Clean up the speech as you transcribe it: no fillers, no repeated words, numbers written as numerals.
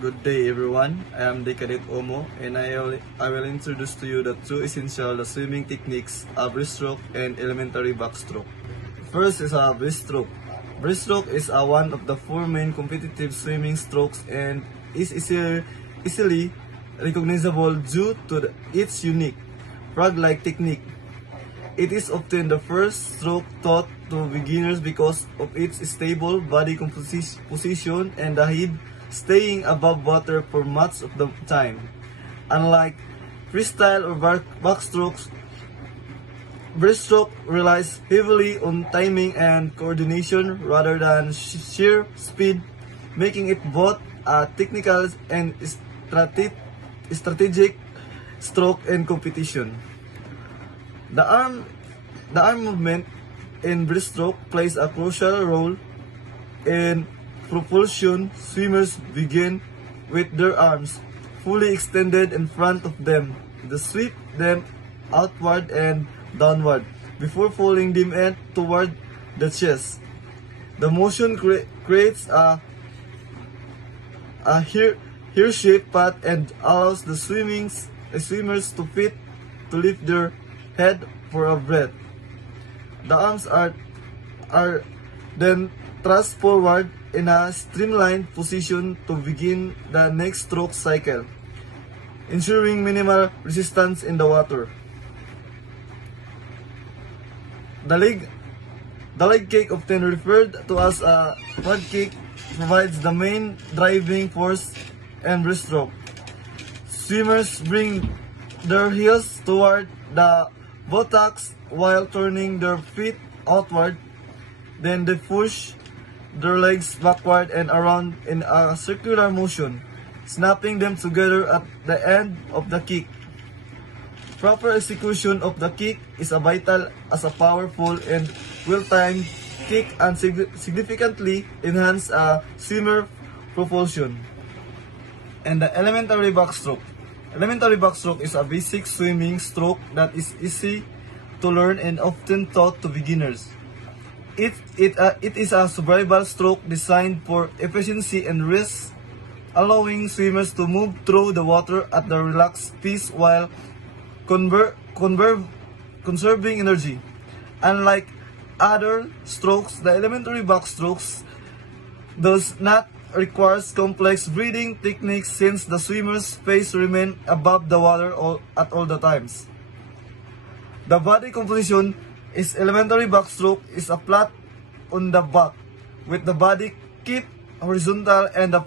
Good day everyone, I am the Cadet Omo and I will introduce to you the two essential swimming techniques, a breaststroke and elementary backstroke. First is a breaststroke. Breaststroke is one of the four main competitive swimming strokes and is easily recognizable due to its unique frog-like technique. It is often the first stroke taught to beginners because of its stable body position and the head staying above water for much of the time. Unlike freestyle or backstrokes, breaststroke relies heavily on timing and coordination rather than sheer speed, making it both a technical and strategic stroke in competition. The arm movement in breaststroke plays a crucial role in propulsion. Swimmers begin with their arms fully extended in front of them. They sweep them outward and downward before folding them toward the chest. The motion creates a hair-shaped path and allows the swimmers to lift their head for a breath. The arms are then thrust forward in a streamlined position to begin the next stroke cycle, ensuring minimal resistance in the water. The leg kick, often referred to as a quad kick, provides the main driving force in breaststroke. Swimmers bring their heels toward the buttocks while turning their feet outward. Then they push their legs backward and around in a circular motion, snapping them together at the end of the kick. Proper execution of the kick is vital as a powerful and well-timed kick and significantly enhance swimmer propulsion. And the elementary backstroke. Elementary backstroke is a basic swimming stroke that is easy to learn and often taught to beginners. It is a survival stroke designed for efficiency and risk, allowing swimmers to move through the water at a relaxed pace while conserving energy. Unlike other strokes, the elementary backstrokes does not require complex breathing techniques since the swimmer's face remains above the water at all the times. The body composition is elementary backstroke is a flat on the back, with the body kept horizontal and the